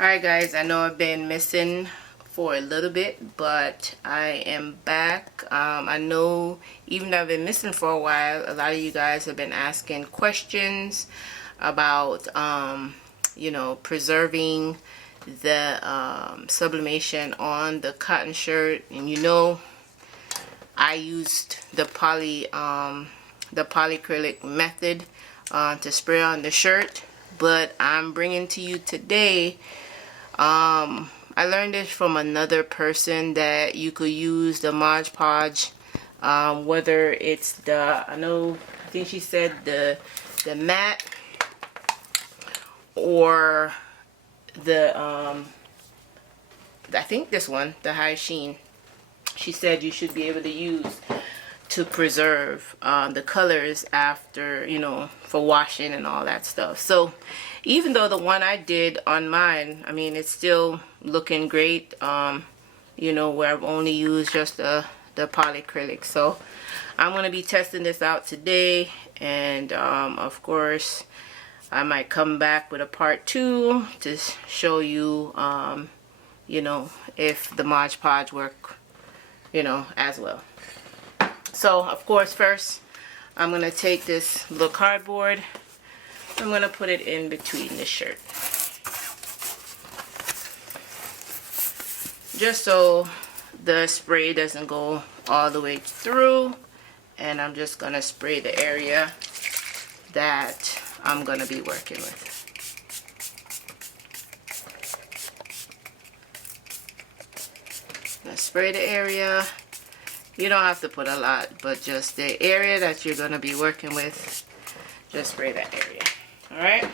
Alright guys, I know I've been missing for a little bit, but I am back. I know even though I've been missing for a while, a lot of you guys have been asking questions about you know, preserving the sublimation on the cotton shirt. And you know, I used the polyacrylic method to spray on the shirt, but I'm bringing to you today, I learned this from another person, that you could use the Mod Podge, whether it's the, I think she said the matte or the I think this one, the high sheen. She said you should be able to use to preserve the colors after, you know, for washing and all that stuff. So even though the one I did on mine, I mean, it's still looking great, you know, where I've only used just the polyacrylic. So I'm going to be testing this out today, and of course I might come back with a part 2 to show you, you know, if the Mod Podge work, you know, as well. So of course, first I'm going to take this little cardboard, I'm going to put it in between the shirt, just so the spray doesn't go all the way through. And I'm just going to spray the area that I'm going to be working with. Let's spray the area. You don't have to put a lot, but just the area that you're going to be working with, just spray that area. Alright,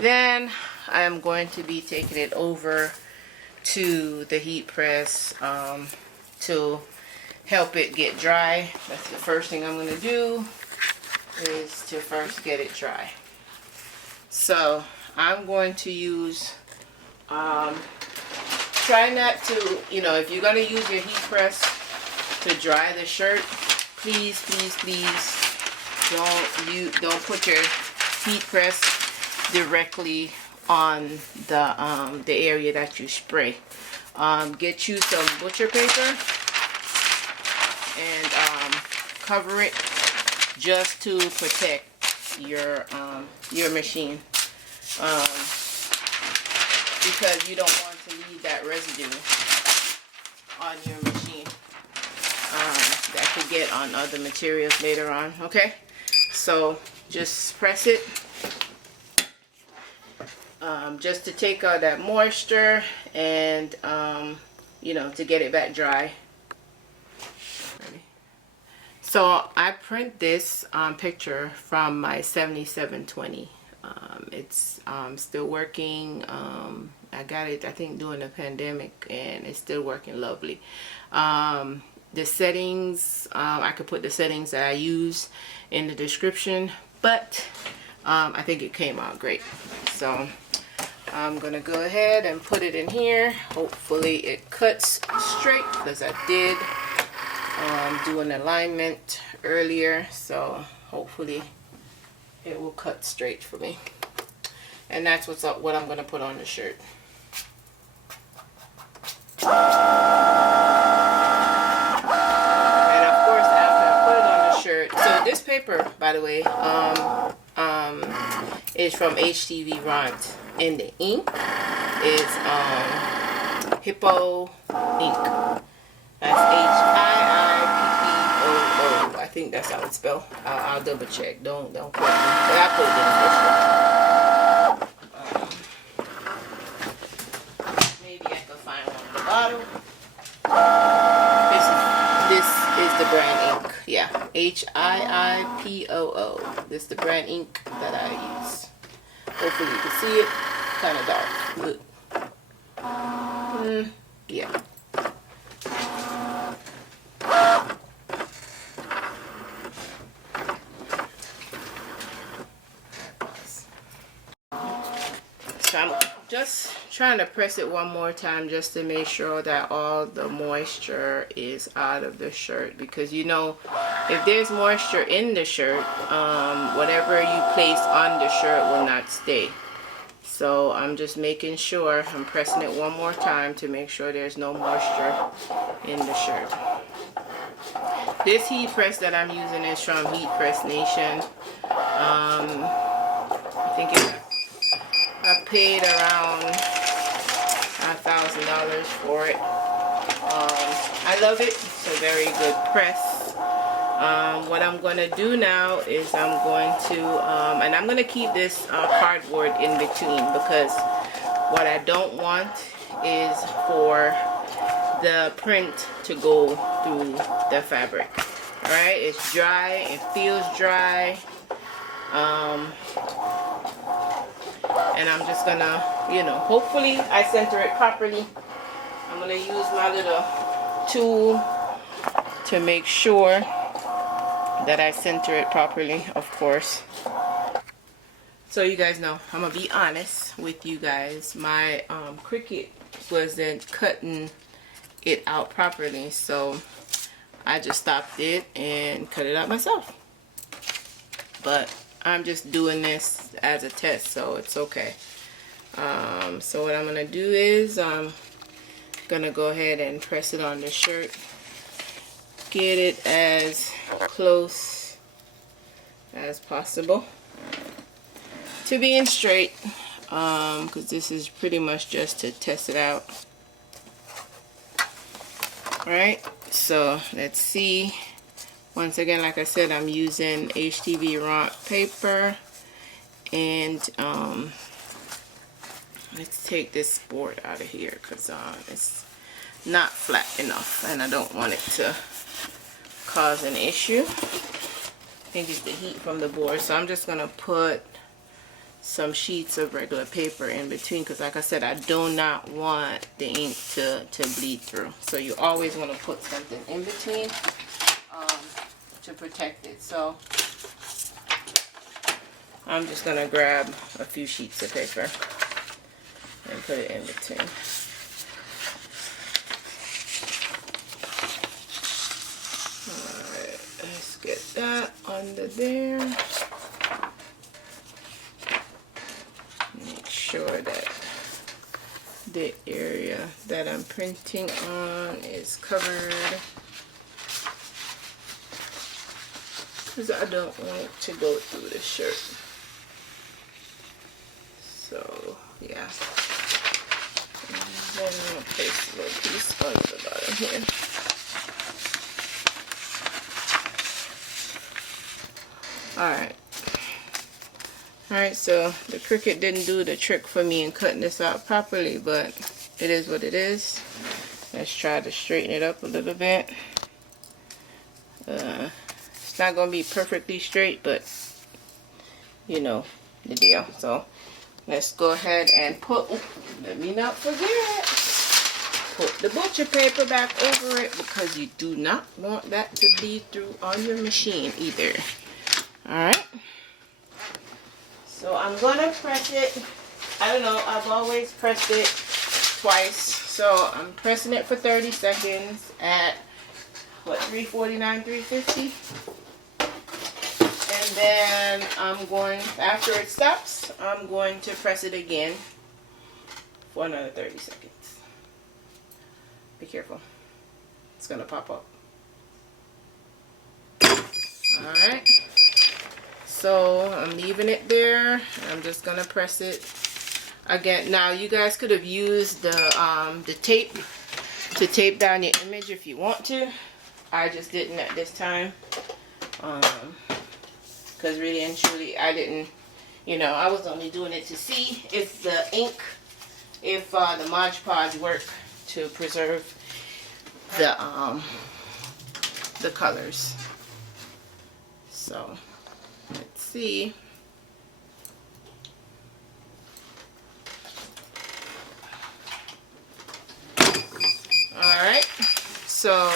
then I'm going to be taking it over to the heat press to help it get dry. That's the first thing I'm going to do, is to first get it dry. So I'm going to use, try not to, you know, if you're going to use your heat press to dry the shirt, please don't put your heat press directly on the area that you spray. Get you some butcher paper and cover it, just to protect your machine, because you don't want to leave that residue on your machine that could get on other materials later on. Okay, so just press it, just to take out that moisture and you know, to get it back dry. So I print this picture from my 7720. It's still working. I got it, I think, during the pandemic, and it's still working lovely. The settings, I could put the settings that I use in the description, but I think it came out great. So I'm gonna go ahead and put it in here. Hopefully it cuts straight, because I did do an alignment earlier, so hopefully it will cut straight for me. And that's what I'm gonna put on the shirt. So this paper, by the way, is from HTVRont, and the ink is Hiipoo ink. That's Hiipoo. I think that's how it's spelled. I'll double check. Don't quote me. But I put it in this one. Maybe I can find one at the bottom. This is the brand ink. Yeah, Hiipoo. This is the brand ink that I use. Hopefully you can see it. Kind of dark. Look. Yeah. So I'm just trying to press it one more time, just to make sure that all the moisture is out of the shirt, because you know, if there's moisture in the shirt, whatever you place on the shirt will not stay. So I'm just making sure, I'm pressing it one more time to make sure there's no moisture in the shirt. This heat press that I'm using is from Heat Press Nation. I think I paid around $1,000 for it. I love it. It's a very good press. What I'm going to do now is I'm going to, and I'm going to keep this cardboard in between, because what I don't want is for the print to go through the fabric. Alright, it's dry, it feels dry, and I'm just gonna, you know, hopefully I center it properly. I'm gonna use my little tool to make sure that I center it properly, of course. So you guys know, I'm gonna be honest with you guys, my Cricut wasn't cutting it out properly, so I just stopped it and cut it out myself. But I'm just doing this as a test, so it's okay. So what I'm gonna do is I'm gonna go ahead and press it on the shirt, get it as close as possible to being straight, because this is pretty much just to test it out. Alright, so let's see. Once again, like I said, I'm using HTVRont paper, and let's take this board out of here, because it's not flat enough and I don't want it to cause an issue. I think it's the heat from the board, so I'm just gonna put some sheets of regular paper in between, because like I said, I do not want the ink to bleed through. So you always want to put something in between to protect it. So I'm just gonna grab a few sheets of paper and put it in between. Alright, let's get that under there. Make sure that the area that I'm printing on is covered, because I don't want it to go through the shirt. So yeah, and then I'm going to place a little piece on the bottom here. Alright, so the Cricut didn't do the trick for me in cutting this out properly, but it is what it is. Let's try to straighten it up a little bit. It's not going to be perfectly straight, but you know the deal. So let's go ahead and put, let me not forget, put the butcher paper back over it, because you do not want that to bleed through on your machine either. Alright. So I'm going to press it, I don't know, I've always pressed it twice. So I'm pressing it for 30 seconds at, what, 349, 350? And then I'm going, after it stops, I'm going to press it again for another 30 seconds. Be careful. It's going to pop up. Alright. So I'm leaving it there. I'm just gonna press it again. Now you guys could have used the tape to tape down your image if you want to. I just didn't at this time, because really and truly I didn't, you know, I was only doing it to see if the ink, if the Mod Podge worked to preserve the colors. So let's see. Alright, so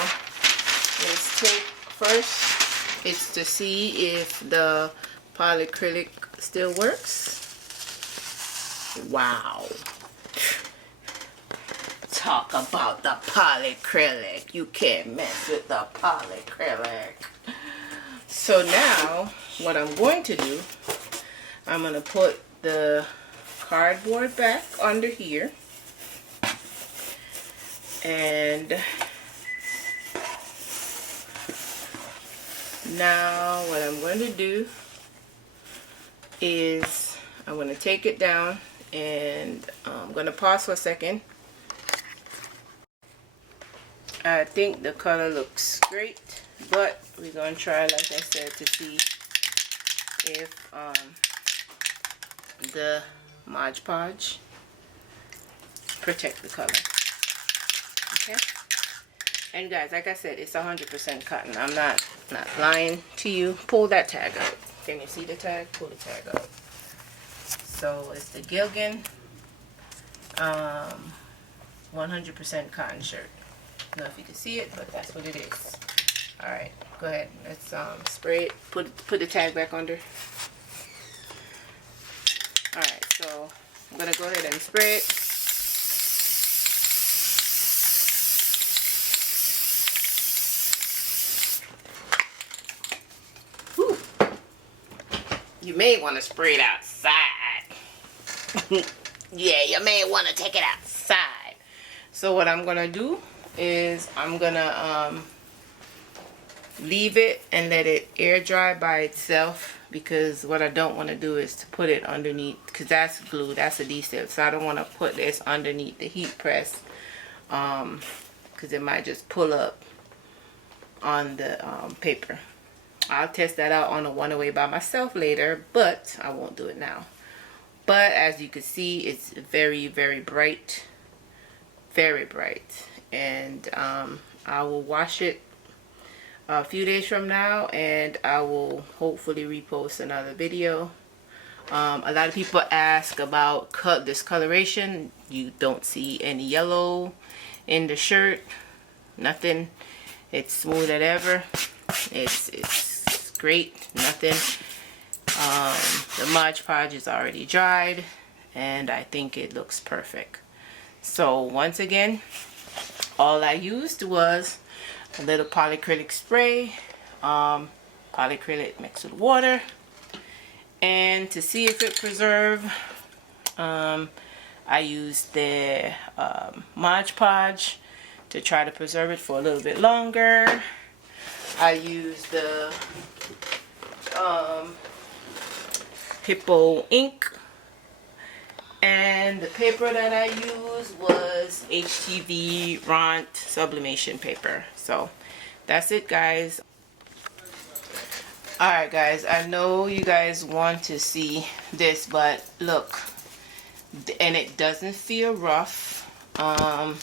let's take first, it's to see if the polyacrylic still works. Wow. Talk about the polyacrylic. You can't mess with the polyacrylic. So now, what I'm going to do, I'm going to put the cardboard back under here. And now what I'm going to do is I'm going to take it down, and I'm going to pause for a second. I think the color looks great, but we're going to try, like I said, to see if the Mod Podge protect the color. Okay, and guys, like I said, it's 100% cotton. I'm not lying to you. Pull that tag out. Can you see the tag? Pull the tag out. So it's the Gilgan 100% cotton shirt. I don't know if you can see it, but that's what it is. All right, go ahead. Let's spray it. Put the tag back under. All right, so I'm gonna go ahead and spray it. Whew. You may want to spray it outside. Yeah, you may want to take it outside. So what I'm gonna do is I'm gonna leave it and let it air dry by itself, because what I don't want to do is to put it underneath, because that's glue, that's adhesive, so I don't want to put this underneath the heat press, because it might just pull up on the paper. I'll test that out on a one-away by myself later, but I won't do it now. But as you can see, it's very, very bright, very bright, and I will wash it a few days from now, and I will hopefully repost another video. A lot of people ask about discoloration. You don't see any yellow in the shirt, nothing. It's smooth as ever. It's great, nothing. The Mod Podge is already dried, and I think it looks perfect. So once again, all I used was a little polyacrylic spray, polyacrylic mixed with water, and to see if it preserves, I used the Mod Podge to try to preserve it for a little bit longer. I used the Hiipoo ink, and the paper that I used was HTVRont sublimation paper. So that's it, guys. Alright guys, I know you guys want to see this, but look, and it doesn't feel rough. A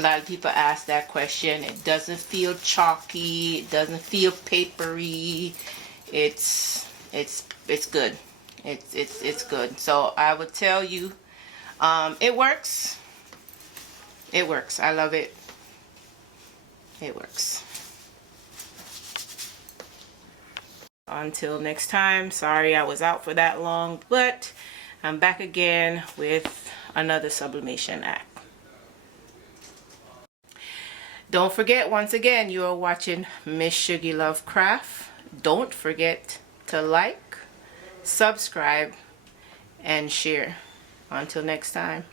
lot of people ask that question. It doesn't feel chalky, it doesn't feel papery. It's good. It's good. So I would tell you, it works. It works. I love it. It works. Until next time, sorry I was out for that long, but I'm back again with another sublimation act. Don't forget, once again, you are watching Miss Sugar Love Craft. Don't forget to like, subscribe, and share. Until next time.